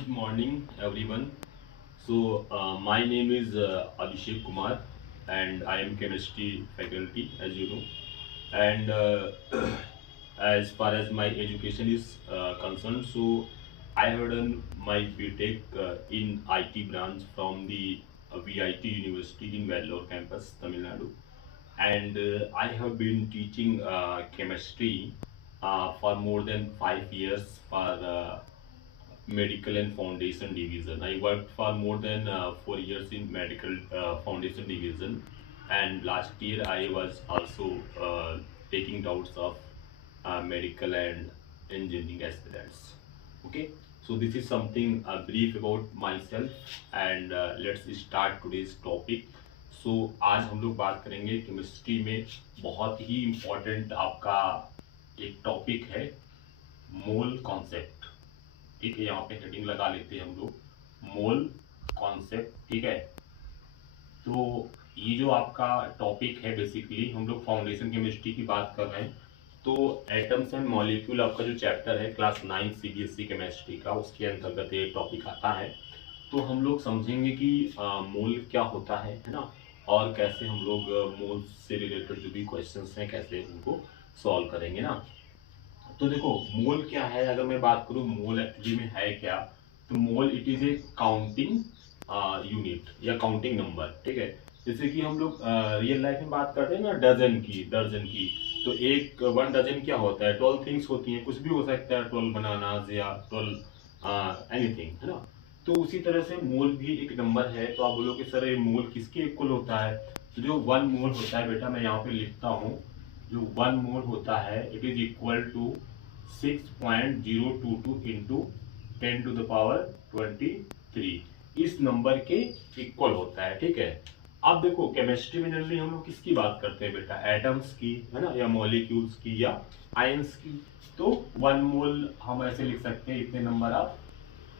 Good morning, everyone. My name is Abhishek Kumar, and I am chemistry faculty, as you know. And as far as my education is concerned, I have done my BTech in IT branch from the VIT University in Vellore campus, Tamil Nadu, and I have been teaching chemistry for more than 5 years for medical and foundation division. I worked for more than 4 years in medical foundation division, and last year I was also taking doubts of medical and engineering aspirants. Okay, so this is something brief about myself, and let's start today's topic. आज हम लोग बात करेंगे chemistry में बहुत ही important आपका एक topic है, मोल कॉन्सेप्ट। ठीक है, यहाँ पे हेडिंग लगा लेते हैं हम लोग, मोल कॉन्सेप्ट। ठीक है, तो ये जो आपका टॉपिक है, बेसिकली हम लोग फाउंडेशन केमिस्ट्री की बात कर रहे हैं। तो एटम्स एंड मॉलिक्यूल आपका जो चैप्टर है क्लास 9 CBSE केमिस्ट्री का, उसके अंतर्गत ये टॉपिक आता है। तो हम लोग समझेंगे कि मोल क्या होता है ना, और कैसे हम लोग मोल से रिलेटेड जो भी क्वेश्चंस हैं कैसे उनको सॉल्व करेंगे ना। तो देखो, मोल क्या है, अगर मैं बात करूं मोल एक्चुअली में है क्या, तो mole it is a counting unit या काउंटिंग नंबर। ठीक है, जैसे कि हम लोग रियल लाइफ में बात करते हैं ना, दर्जन की, तो एक 1 डजन क्या होता है, 12 थिंग्स होती हैं, कुछ भी हो सकता है, 12 बनानाज या 12 एनीथिंग, है ना। तो उसी तरह से मोल भी एक नंबर है। तो आप बोलोगे सर ये मोल किसके इक्वल होता है, तो जो 1 मोल होता है बेटा, मैं यहाँ पे लिखता हूँ, जो 1 मोल होता है it is equal to 6.022 into 10⁻23 इस नंबर के इक्वल होता है। ठीक है, अब देखो केमिस्ट्री में जनरली हम लोग किसकी बात करते हैं बेटा, एटम्स की, है ना, या मॉलिक्यूल्स की या आयंस की। तो 1 मोल हम ऐसे लिख सकते हैं, इतने नंबर ऑफ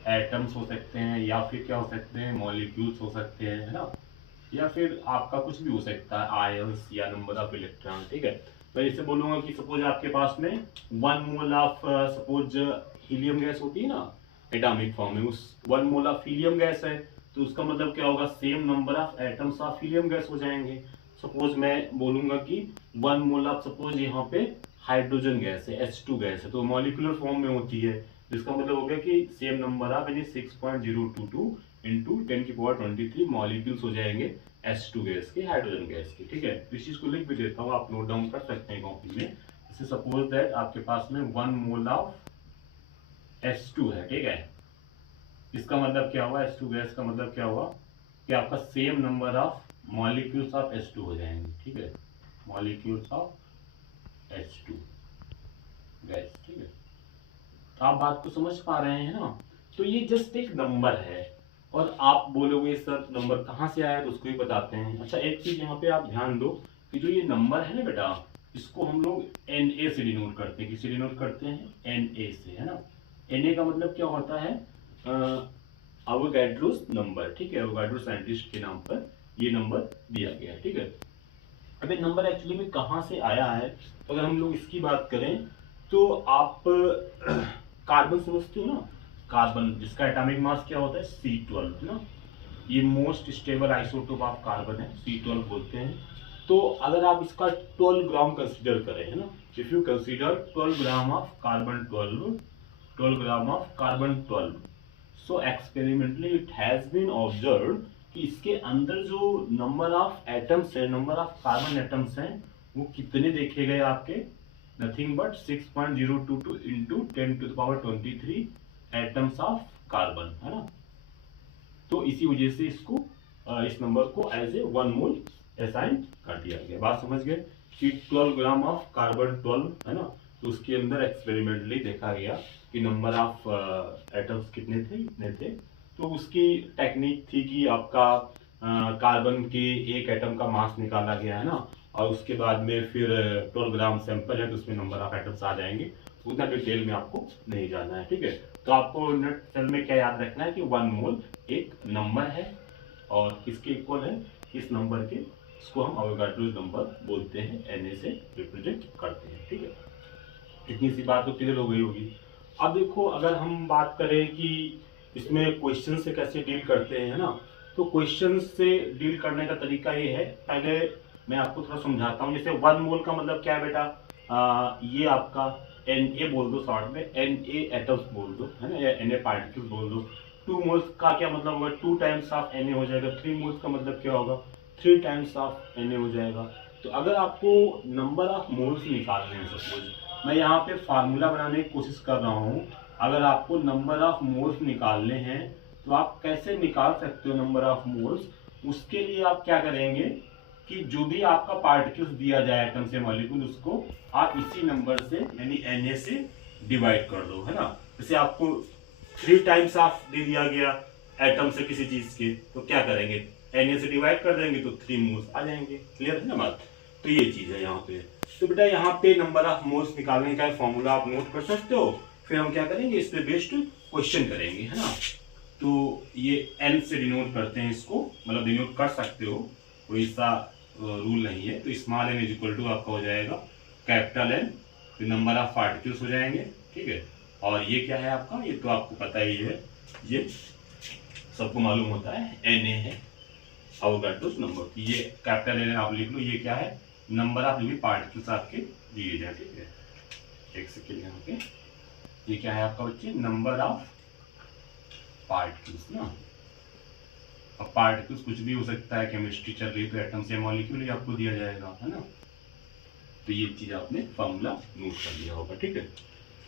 एटम्स हो सकते हैं, या फिर क्या हो सकते हैं, मॉलिक्यूल्स हो सकते हैं, है ना, या फिर आपका कुछ भी हो सकता है, आयंस या नंबर ऑफ इलेक्ट्रॉन। ठीक है, मैं इसे बोलूंगा कि सपोज आपके पास में 1 mole of suppose helium gas होती है ना, एटॉमिक फॉर्म में, उस 1 मोल ऑफ हीलियम गैस है, तो उसका मतलब क्या होगा, same number of atoms of helium gas हो जाएंगे। सपोज मैं बोलूंगा कि 1 मोल ऑफ सपोज यहाँ पे हाइड्रोजन गैस है, H2 गैस है, तो मॉलिक्यूलर फॉर्म में होती है, जिसका मतलब हो गया कि सेम नंबर ऑफ यानी 6.022 इंटू 10⁻23 मॉलिक्यूल्स हो जाएंगे H2 गैस के, हाइड्रोजन गैस के। ठीक है, इस चीज को लिख भी देता हूँ, आप नोट डाउन कर सकते हैं कॉपी में। जैसे सपोज दैट आपके पास में 1 मोल ऑफ H2 है। ठीक है, इसका मतलब क्या हुआ, H2 गैस का मतलब क्या हुआ कि आपका same number of molecules of H2 हो जाएंगे। ठीक है, मॉलिक्यूल्स ऑफ H2 गैस। ठीक है, तो आप बात को समझ पा रहे हैं ना। तो ये जस्ट एक नंबर है, और आप बोलोगे सर नंबर कहाँ से आया, तो उसको भी बताते हैं। अच्छा, एक चीज यहाँ पे आप ध्यान दो कि जो ये नंबर है ना बेटा, इसको हम लोग Na से डिनोट करते हैं। किससे डिनोट करते हैं, Na से, है ना। Na का मतलब क्या होता है, अवोगाड्रोस नंबर। ठीक है, अवोगाड्रो साइंटिस्ट के नाम पर ये नंबर दिया गया है। ठीक है, अब ये नंबर एक्चुअली में कहाँ से आया है, तो अगर हम लोग इसकी बात करें तो आप कार्बन समझते हो ना, कार्बन जिसका एटॉमिक मास क्या होता है, C12, है ना। ये most stable isotope of carbon है, C12 बोलते हैं। तो अगर आप इसका 12 ग्राम कंसीडर करें, है ना, if you consider 12 gram of carbon 12 gram of carbon 12, so experimentally it has been observe कि इसके अंदर जो नंबर ऑफ एटम्स है, नंबर ऑफ कार्बन एटम्स हैं, वो कितने देखे गए आपके, nothing but 6.022 into 10⁻23 atoms of carbon, है ना। तो इसी वजह से इसको इस नंबर को एज ए 1 मोल असाइन कर दिया गया। बात समझ गए कि 12 ग्राम ऑफ कार्बन 12, है ना, तो उसके अंदर एक्सपेरिमेंटली देखा गया कि नंबर ऑफ एटम्स कितने थे, इतने थे। तो उसकी टेक्निक थी कि आपका कार्बन के एक एटम का मास निकाला गया, है ना, और उसके बाद में फिर 12 ग्राम सैंपल है, तो उसमें नंबर ऑफ एटम्स आ जाएंगे। उतना डिटेल में आपको नहीं जाना है। ठीक है, तो आपको नटशेल में क्या याद रखना है कि 1 मोल एक नंबर है, और किसके इक्वल है, इस नंबर के, इसको हम अवोगाड्रो नंबर बोलते हैं, Na से रिप्रेजेंट करते हैं। ठीक है, इतनी सी बात तो क्लियर हो गई होगी। अब देखो, अगर हम बात करें कि इसमें क्वेश्चन से कैसे डील करते हैं, है ना। तो क्वेश्चन से डील करने का तरीका ये है, पहले मैं आपको थोड़ा समझाता हूँ। जैसे 1 मोल का मतलब क्या है बेटा, ये आपका Na बोल दो, शॉर्ट में Na एटम्स बोल दो, है ना, या Na पार्टिकल्स बोल दो। 2 मोल्स का क्या मतलब होगा, 2 टाइम्स ऑफ Na हो जाएगा। 3 मोल्स का मतलब क्या होगा, 3 टाइम्स ऑफ Na हो जाएगा। तो अगर आपको नंबर ऑफ मोल्स निकालने हैं, सपोज मैं यहाँ पे फार्मूला बनाने की कोशिश कर रहा हूँ, अगर आपको नंबर ऑफ मोल्स निकालने हैं तो आप कैसे निकाल सकते हो नंबर ऑफ मोल्स। उसके लिए आप क्या करेंगे कि जो भी आपका पार्टिकल्स दिया जाए एटम से मॉलिक्यूल, उसको आप इसी नंबर से यानी Na से डिवाइड कर दो, है ना। जैसे आपको 3 टाइम्स ऑफ दे दिया गया एटम से किसी चीज के, तो क्या करेंगे, Na से डिवाइड कर देंगे तो 3 मोल्स आ जाएंगे। क्लियर है ना बात। तो ये चीज है यहाँ पे। तो बेटा यहाँ पे नंबर ऑफ मोल्स निकालने का फॉर्मूला आप नोट कर सकते हो। फिर हम क्या करेंगे, इस पे बेस्ड क्वेश्चन करेंगे, है ना। तो ये n से डिनोट करते हैं इसको, मतलब डिनोट कर सकते हो, कोई सा रूल नहीं है। तो small n is equal to आपका हो जाएगा कैपिटल N, फिर नंबर ऑफ पार्टिकल्स हो जाएंगे, ठीक है। और ये क्या है आपका, ये तो आपको पता ही है, ये सबको मालूम होता है, Na है अवोगाड्रोस नंबर। ये कैपिटल N आप लिख लो, ये क्या है, नंबर ऑफ जो भी पार्टिकल्स आपके दिए जाए, ठीक है। एक सेकेंड यहाँ पे, ये क्या है आपका बच्चे, नंबर ऑफ पार्टिकल्स ना। अब पार्टिकल्स कुछ भी हो सकता है, केमिस्ट्री चल रही है तो एटम से मॉलिक्यूल ही आपको दिया जाएगा, है ना। तो ये चीज आपने फॉर्मूला नोट कर लिया होगा, ठीक है।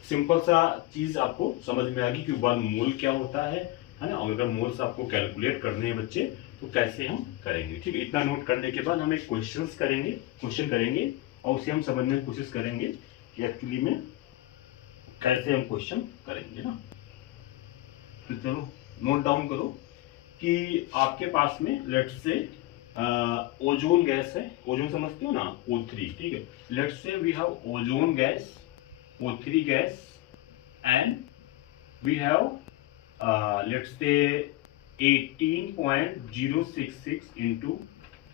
सिंपल सा चीज आपको समझ में आ गई कि 1 मोल क्या होता है ना। और अगर मोल्स आपको कैलकुलेट करने हैं बच्चे तो कैसे हम करेंगे, ठीक है। इतना नोट करने के बाद हम एक क्वेश्चन करेंगे और उसे हम समझने की कोशिश करेंगे कि एक्चुअली में कैसे हम क्वेश्चन करेंगे ना। तो चलो नोट डाउन करो कि आपके पास में लेट्स से ओजोन गैस है, ओजोन समझते हो ना, O3, ठीक है। Let's say we have ozone gas, O3 gas, and we have let's say 18.066 into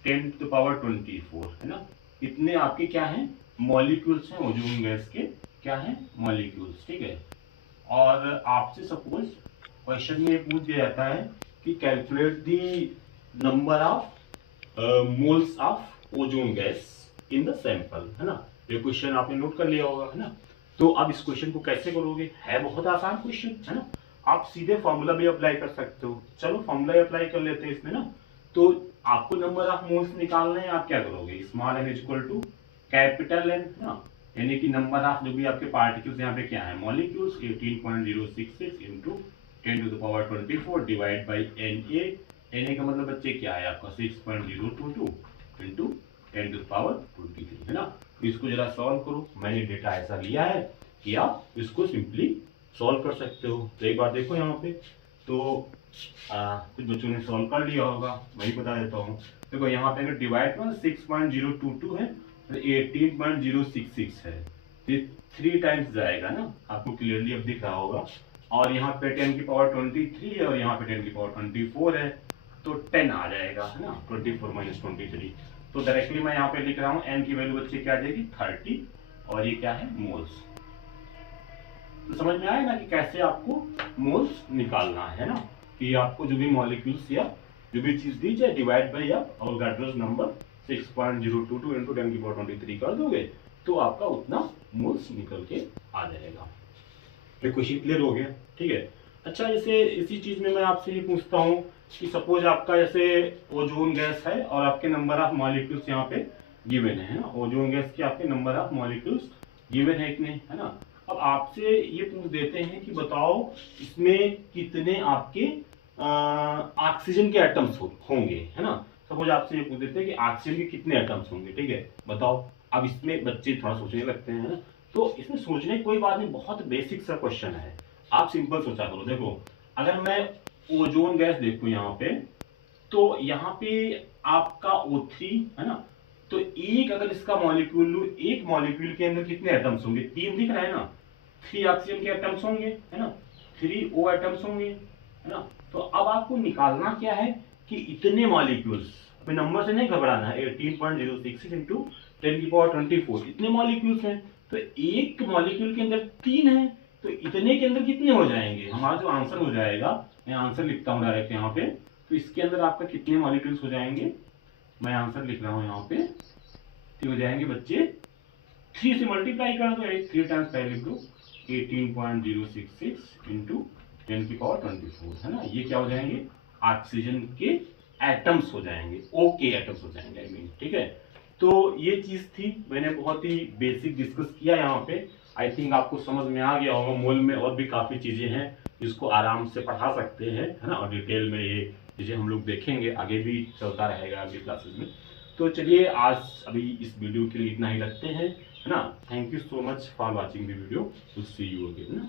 10 to the power 24, है ना। इतने आपके क्या हैं, मॉलिक्यूल्स हैं ओजोन गैस के, क्या हैं, मॉलिक्यूल्स, ठीक है। और आपसे सपोज क्वेश्चन में पूछ दिया जाता है कि calculate the number of moles of ozone gas in the sample, है ना। ये क्वेश्चन आपने नोट कर लिया होगा, है ना। तो अब इस क्वेश्चन को कैसे करोगे, है बहुत आसान क्वेश्चन, है ना। आप सीधे फॉर्मूला भी अप्लाई कर सकते हो। चलो फॉर्मूला अप्लाई कर लेते हैं इसमें ना। तो आपको नंबर ऑफ मोल्स निकालना है, आप क्या करोगे, small n is equal to capital N ना, यानी कि नंबर ऑफ जो भी आपके पार्टिकल्स यहाँ पे क्या है, molecules, 18.066 into 10 to the power 24 divide by Na का मतलब बच्चे क्या है आपका 6.022 इंटू 10 टू द पावर 23, है ना। तो इसको जरा सॉल्व करो। मैंने डेटा ऐसा लिया है कि आप इसको सिंपली सॉल्व कर सकते हो। तो एक बार देखो यहाँ पे, तो कुछ बच्चों ने सॉल्व कर लिया होगा, वही बता देता हूँ। देखो यहाँ पे अगर डिवाइड करो 6.022 है तो 18.066 है, तो 3 टाइम्स जाएगा ना, आपको क्लियरली अब दिख रहा होगा। और यहाँ पे 10 की पावर 23 है और यहाँ पे 10 की पावर 24 है, तो 10 आ जाएगा, है ना, 24 माइनस 23। तो डायरेक्टली मैं यहाँ पे लिख रहा हूँ n की वैल्यू बच्चे क्या आ जाएगी 30, और ये क्या है मोल्स। तो समझ में आया ना कि कैसे आपको मोल्स निकालना है ना, कि आपको जो भी मॉलिक्यूल्स या जो भी चीज दी जाए डिवाइड बाई आप अवोगाड्रोस नंबर 6.022 इंटू 10 की पावर 23 कर दोगे तो आपका उतना मोल्स निकल के आ जाएगा। ये क्वेश्चन क्लियर हो गया, ठीक है। अच्छा, जैसे इसी चीज में मैं आपसे ये पूछता हूँ कि सपोज आपका जैसे ओजोन गैस है और आपके नंबर ऑफ मॉलिक्यूल्स यहाँ पे गिवन है ना, ओजोन गैस के आपके नंबर ऑफ मॉलिक्यूल्स गिवन है इतने, है ना। अब आपसे ये पूछ देते हैं कि बताओ इसमें कितने आपके ऑक्सीजन के एटम्स होंगे, है ना। सपोज आपसे ये पूछ देते हैं कि ऑक्सीजन के कितने एटम्स होंगे, ठीक है, बताओ। अब इसमें बच्चे थोड़ा सोचने लगते हैं, है ना। तो इसमें सोचने की कोई बात नहीं, बहुत बेसिक सा क्वेश्चन है, आप सिंपल सोचा करो। देखो अगर मैं ओजोन गैस देखो यहाँ पे, तो यहाँ पे आपका O3 है ना, तो एक अगर इसका मॉलिक्यूल लूं, एक मॉलिक्यूल के अंदर कितने एटम्स होंगे, 3 दिख रहा है ना, 3 ऑक्सीजन के एटम्स होंगे, है ना, 3 O एटम्स होंगे, है ना। तो अब आपको निकालना क्या है कि इतने मॉलिक्यूल्स, अभी नंबर से नहीं घबराना है, 18.066 इंटू 10 की पावर 24 इतने मॉलिक्यूल्स हैं। तो एक मॉलिक्यूल के अंदर 3 है, तो इतने के अंदर कितने हो जाएंगे, हमारा जो आंसर हो जाएगा मैं आंसर लिखता हूँ डायरेक्ट यहाँ पे। तो इसके अंदर आपका कितने मॉलिक्यूल्स हो जाएंगे, मैं आंसर लिख रहा हूँ यहाँ पे, तो हो जाएंगे बच्चे 3 से मल्टीप्लाई कर दो, 3 टाइम्स पहले लिख दो, 18.066 इंटू 10⁻²4 है ना। ये क्या हो जाएंगे, ऑक्सीजन के एटम्स हो जाएंगे, ओके एटम्स हो जाएंगे आई मीन, ठीक है। तो ये चीज थी, मैंने बहुत ही बेसिक डिस्कस किया यहाँ पे। आई थिंक आपको समझ में आ गया होगा। मोल में और भी काफी चीजें हैं जिसको आराम से पढ़ा सकते हैं, है ना, और डिटेल में ये चीजें हम लोग देखेंगे, आगे भी चलता रहेगा अगली क्लासेस में। तो चलिए आज अभी इस वीडियो के लिए इतना ही रखते हैं, है ना। Thank you so much for watching the video, to see you again.